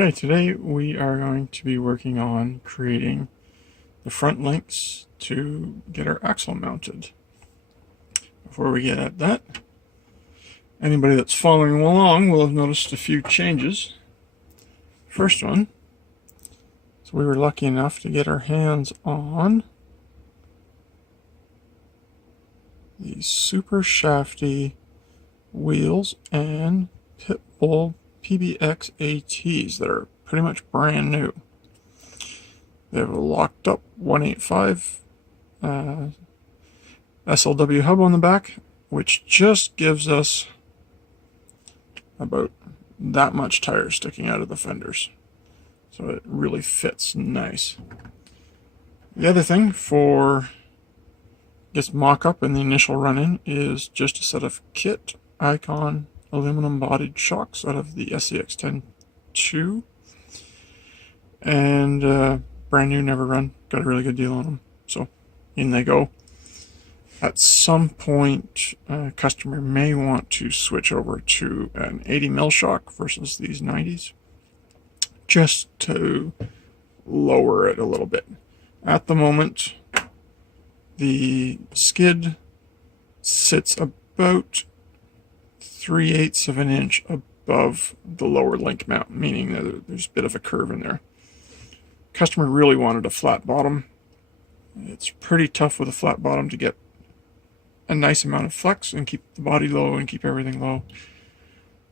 Okay, today we are going to be working on creating the front links to get our axle mounted. Before we get at that, anybody that's following along will have noticed a few changes. First one, so we were lucky enough to get our hands on these super shafty wheels and Pitbull PBX ATs that are pretty much brand new. They have a locked up 185 SLW hub on the back, which just gives us about that much tire sticking out of the fenders. So it really fits nice. The other thing for this mock-up in the initial run-in is just a set of kit Icon aluminum bodied shocks out of the SCX-10-2, and brand new, never run, got a really good deal on them, so in they go. At some point, a customer may want to switch over to an 80mm shock versus these 90s, just to lower it a little bit. At the moment, the skid sits about 3/8 of an inch above the lower link mount, meaning that there's a bit of a curve in there. Customer really wanted a flat bottom. It's pretty tough with a flat bottom to get a nice amount of flex and keep the body low and keep everything low.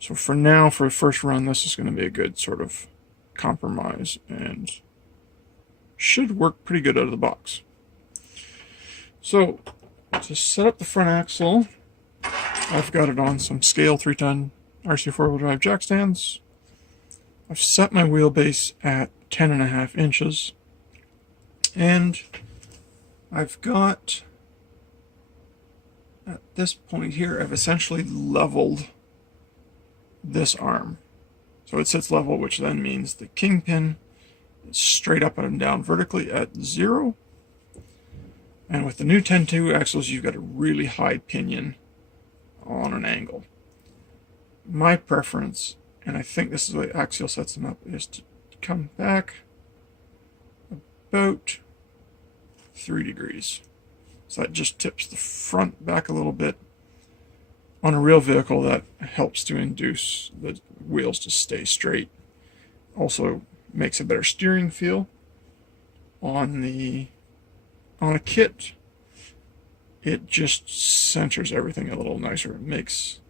So for now, for the first run, this is going to be a good sort of compromise and should work pretty good out of the box. So to set up the front axle, I've got it on some scale 3-ton RC 4-wheel drive jack stands. I've set my wheelbase at 10.5 inches, and I've got, at this point here, I've essentially leveled this arm. So it sits level, which then means the kingpin is straight up and down vertically at 0. And with the new 10-2 axles, you've got a really high pinion on an angle. My preference, and I think this is the way Axial sets them up, is to come back about 3 degrees. So that just tips the front back a little bit. On a real vehicle, that helps to induce the wheels to stay straight. Also makes a better steering feel. On a kit, it just centers everything a little nicer. It makes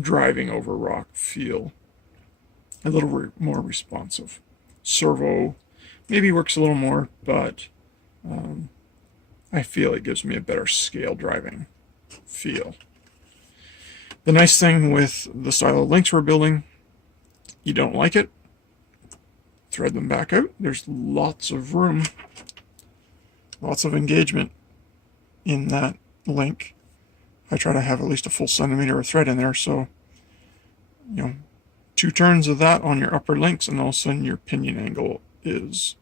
driving over rock feel a little more responsive. Servo maybe works a little more, but I feel it gives me a better scale driving feel. The nice thing with the style of links we're building, you don't like it, thread them back out. There's lots of room, lots of engagement in that link. I try to have at least a full centimeter of thread in there, so 2 turns of that on your upper links, and all of a sudden your pinion angle is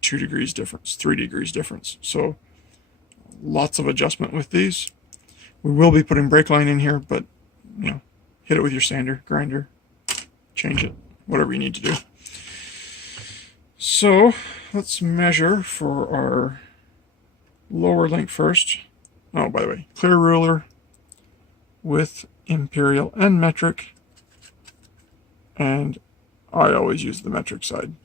2 degrees difference, 3 degrees difference. So lots of adjustment with these. We will be putting brake line in here, but hit it with your sander, grinder, change it, whatever you need to do. So let's measure for our lower link first. Oh, by the way, clear ruler with imperial and metric, and I always use the metric side.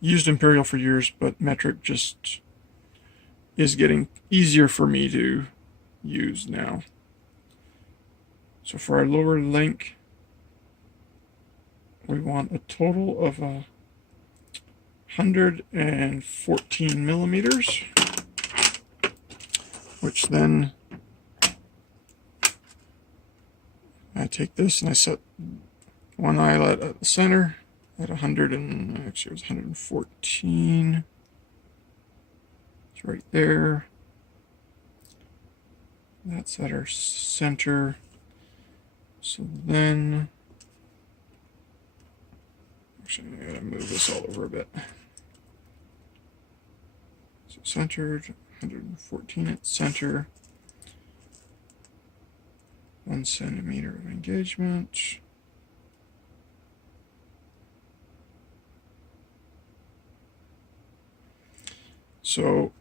Used imperial for years, but metric just is getting easier for me to use now. So for our lower link, we want a total of 114 millimeters, which then I take this and I set one eyelet at the center at 100, and actually it was 114. It's right there. That's at our center. So then, actually I gotta move this all over a bit. So centered, 114 at center, 1 centimeter of engagement. So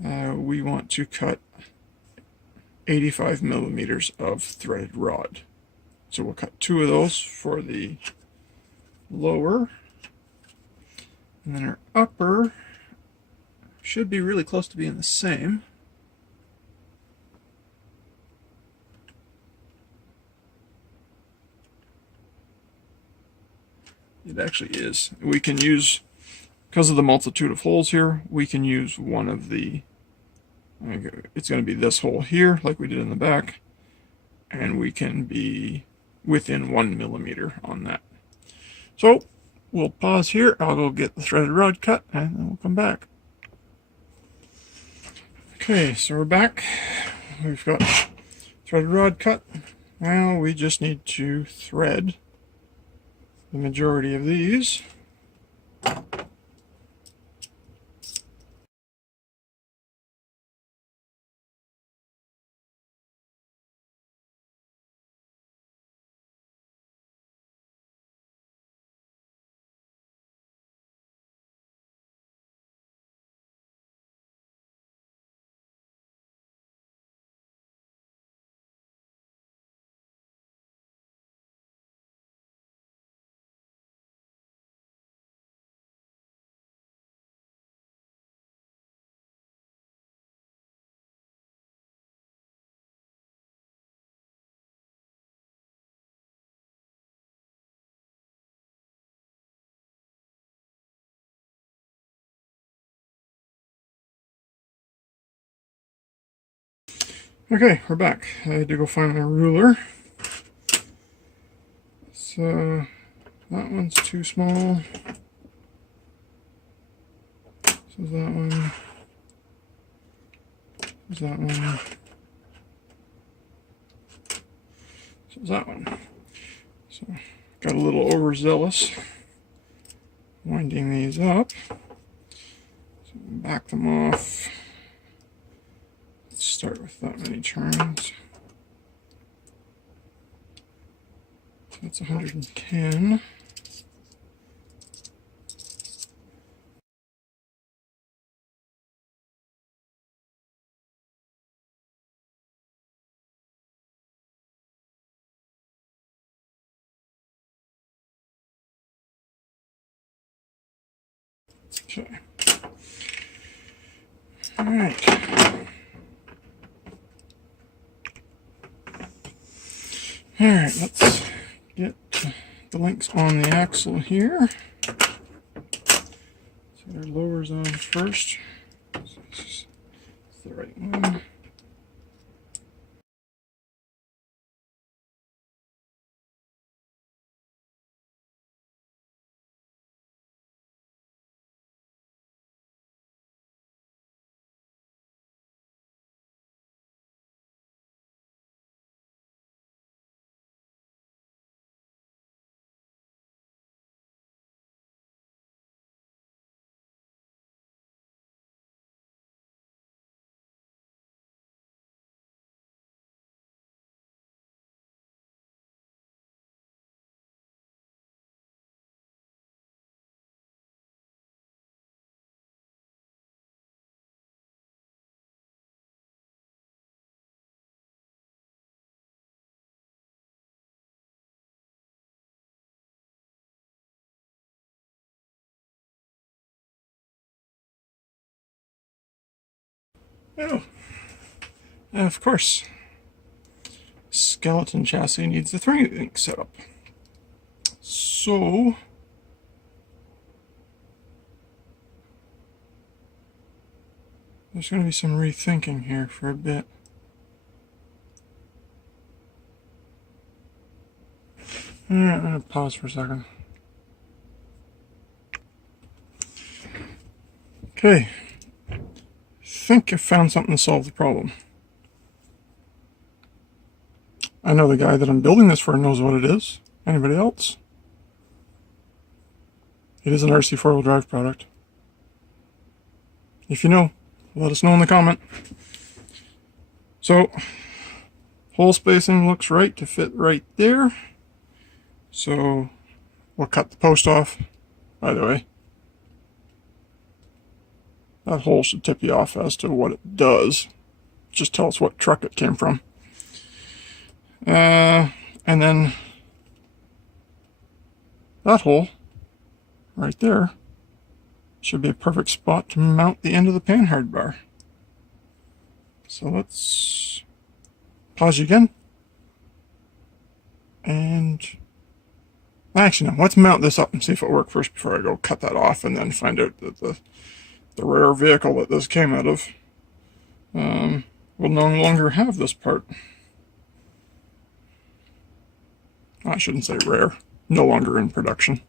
we want to cut 85 millimeters of threaded rod. So we'll cut 2 of those for the lower, and then our upper should be really close to being the same. It actually is. We can use, because of the multitude of holes here, we can use one of the, it's going to be this hole here, like we did in the back, and we can be within 1 millimeter on that. So we'll pause here. I'll go get the threaded rod cut, and then we'll come back. Okay, so we're back. We've got threaded rod cut. Now we just need to thread the majority of these. Okay, we're back. I had to go find my ruler. So that one's too small. So is that one. Is that one. So is that one. So got a little overzealous winding these up. So back them off. Let's start with that many turns. So that's 110. Okay. All right. All right, let's get the links on the axle here. Let's get our lowers on first. So this is the right one. Oh, and of course, skeleton chassis needs the 3-link setup. So there's going to be some rethinking here for a bit. Alright, I'm going to pause for a second. Okay, I think I found something to solve the problem. I know the guy that I'm building this for knows what it is. Anybody else? It is an RC 4-wheel drive product. If you know, let us know in the comment. So, hole spacing looks right to fit right there. So, we'll cut the post off, by the way. That hole should tip you off as to what it does. Just tell us what truck it came from. And then that hole right there should be a perfect spot to mount the end of the panhard bar. So let's pause you again. And actually, no, let's mount this up and see if it works first before I go cut that off and then find out that the rare vehicle that this came out of will no longer have this part. I shouldn't say rare, no longer in production.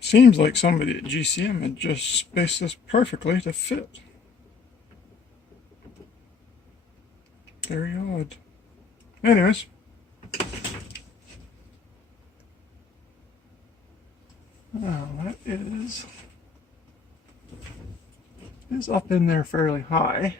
Seems like somebody at GCM had just spaced this perfectly to fit. Very odd. Anyways. Well, that is up in there fairly high.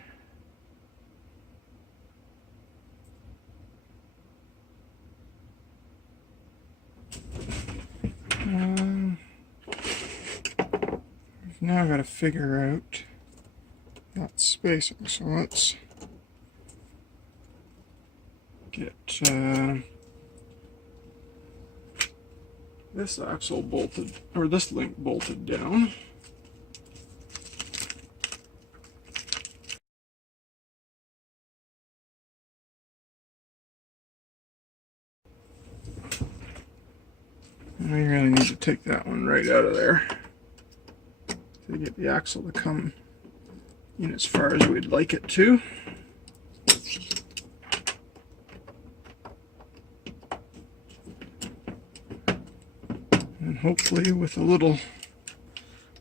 We've now got to figure out that spacing. So let's get this axle bolted, or this link bolted down. And we really need to take that one right out of there to get the axle to come in as far as we'd like it to. And hopefully with a little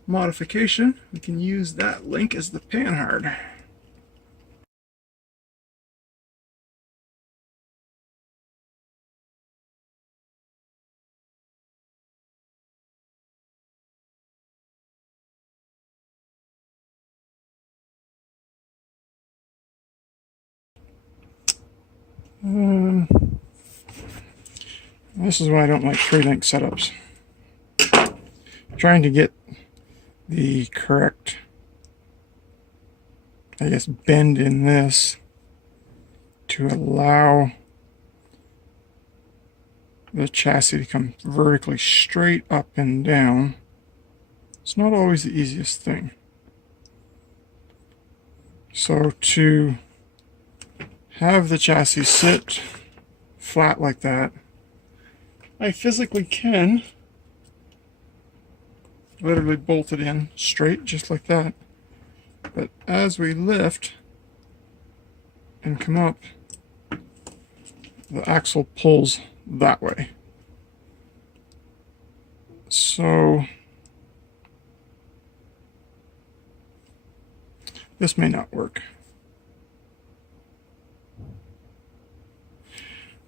modification we can use that link as the panhard. This is why I don't like 3-link setups. Trying to get the correct, I guess, bend in this to allow the chassis to come vertically straight up and down. It's not always the easiest thing. So to have the chassis sit flat like that, I physically can literally bolt it in straight just like that, but as we lift and come up, the axle pulls that way. So this may not work.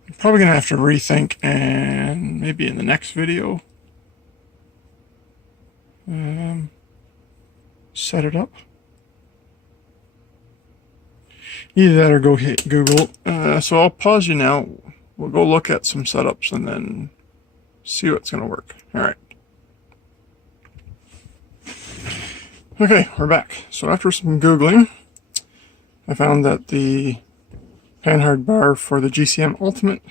I'm probably going to have to rethink, and maybe in the next video set it up. Either that or go hit Google. So I'll pause you now. We'll go look at some setups and then see what's going to work. Alright. Okay, we're back. So after some Googling, I found that the panhard bar for the GCM Ultimate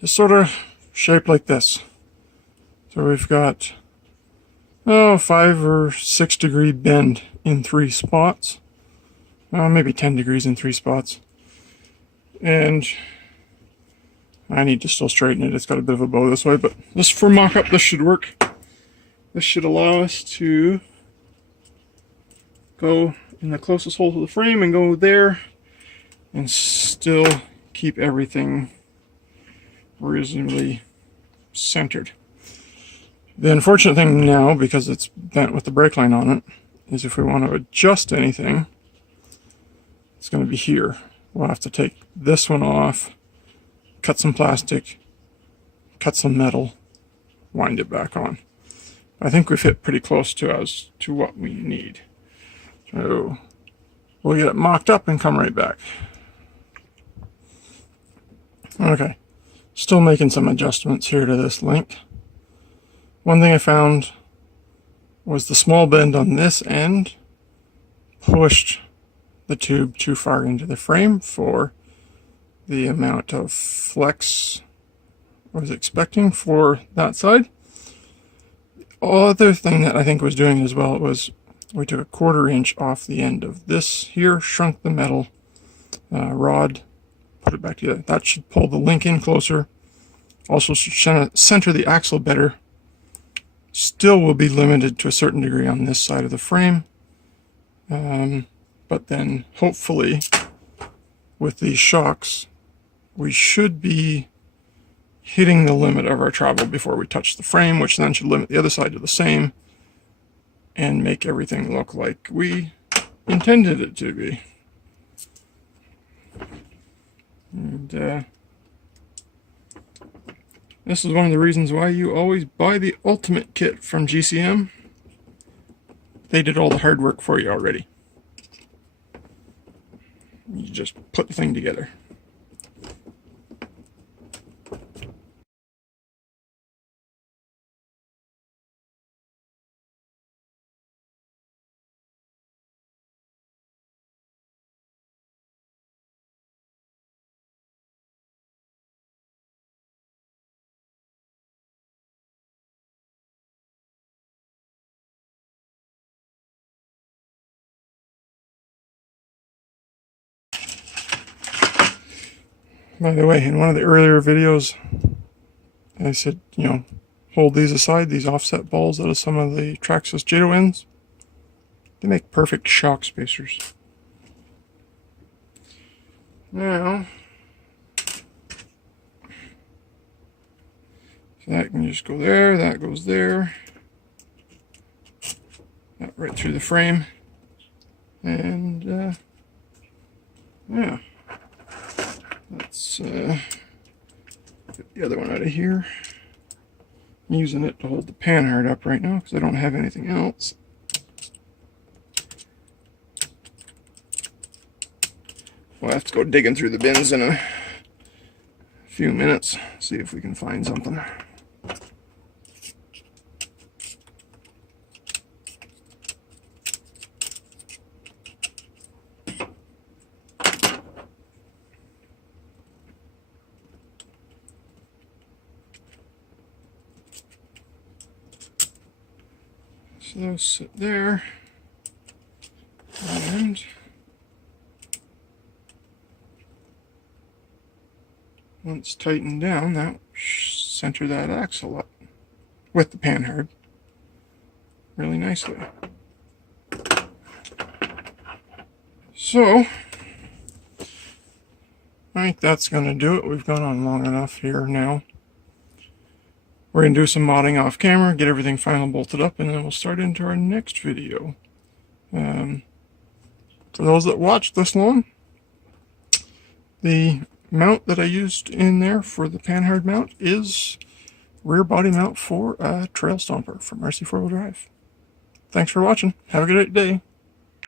is sort of shaped like this. So we've got 5 or 6 degree bend in 3 spots. Maybe 10 degrees in 3 spots. And I need to still straighten it. It's got a bit of a bow this way, but this for mock-up, this should work. This should allow us to go in the closest hole to the frame and go there and still keep everything reasonably centered. The unfortunate thing now, because it's bent with the brake line on it, is if we want to adjust anything, it's going to be here. We'll have to take this one off, cut some plastic, cut some metal, wind it back on. I think we've hit pretty close to what we need. So we'll get it mocked up and come right back. Okay, still making some adjustments here to this link. One thing I found was the small bend on this end pushed the tube too far into the frame for the amount of flex I was expecting for that side. Other thing that I think was doing as well was we took a 1/4 inch off the end of this here, shrunk the metal rod, put it back together. That should pull the link in closer. Also should center the axle better. Still will be limited to a certain degree on this side of the frame. But then hopefully with these shocks, we should be hitting the limit of our travel before we touch the frame, which then should limit the other side to the same and make everything look like we intended it to be. And this is one of the reasons why you always buy the ultimate kit from GCM. They did all the hard work for you already. You just put the thing together. By the way, in one of the earlier videos, I said, you know, hold these aside, these offset balls out of some of the Traxxas Jado ends. They make perfect shock spacers. Now, so that can just go there, that goes there, that right through the frame, and yeah. Let's get the other one out of here. I'm using it to hold the panhard up right now because I don't have anything else. We'll have to go digging through the bins in a few minutes, see if we can find something. So those sit there, and once tightened down, that center that axle up with the panhard really nicely. So I think that's going to do it. We've gone on long enough here now. We're going to do some modding off camera, get everything final bolted up, and then we'll start into our next video. For those that watched this long, the mount that I used in there for the panhard mount is rear body mount for a trail stomper from RC 4-wheel drive. Thanks for watching. Have a good day.